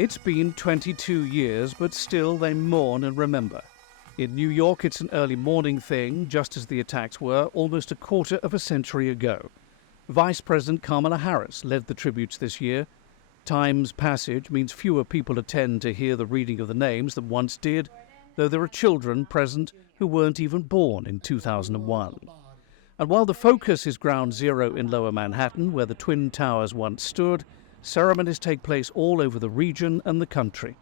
It's been 22 years, but still they mourn and remember. In New York, it's an early morning thing, just as the attacks were almost a quarter of a century ago. Vice President Kamala Harris led the tributes this year. Time's passage means fewer people attend to hear the reading of the names than once did, though there are children present who weren't even born in 2001. And while the focus is Ground Zero in Lower Manhattan, where the Twin Towers once stood, ceremonies take place all over the region and the country.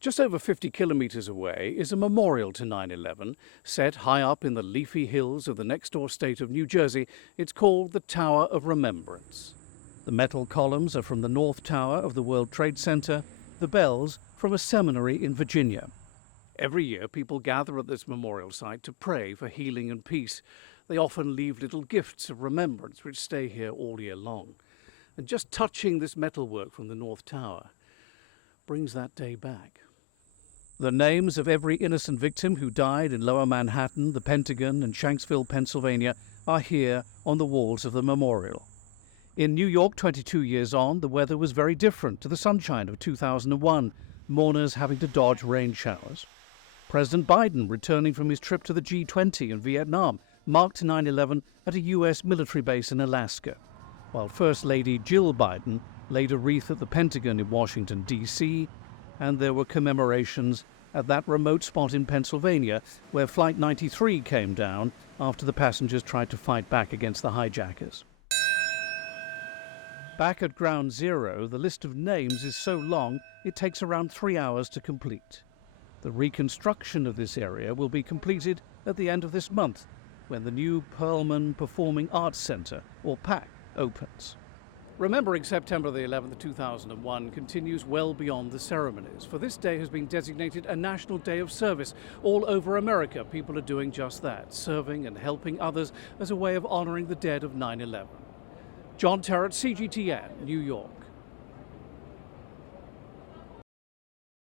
Just over 50 kilometers away is a memorial to 9/11, set high up in the leafy hills of the next-door state of New Jersey. It's called the Tower of Remembrance. The metal columns are from the North Tower of the World Trade Center, the bells from a seminary in Virginia. Every year, people gather at this memorial site to pray for healing and peace. They often leave little gifts of remembrance which stay here all year long. And just touching this metalwork from the North Tower brings that day back. The names of every innocent victim who died in Lower Manhattan, the Pentagon, and Shanksville, Pennsylvania, are here on the walls of the memorial. In New York, 22 years on, the weather was very different to the sunshine of 2001, mourners having to dodge rain showers. President Biden, returning from his trip to the G20 in Vietnam, marked 9/11 at a U.S. military base in Alaska, while First Lady Jill Biden laid a wreath at the Pentagon in Washington, D.C., and there were commemorations at that remote spot in Pennsylvania where Flight 93 came down after the passengers tried to fight back against the hijackers. Back at Ground Zero, the list of names is so long it takes around 3 hours to complete. The reconstruction of this area will be completed at the end of this month, when the new Perlman Performing Arts Center, or PAC, opens. Remembering September the 11th, 2001 continues well beyond the ceremonies, for this day has been designated a national day of service. All over America, people are doing just that, serving and helping others as a way of honoring the dead of 9/11. John Terrett, CGTN, New York.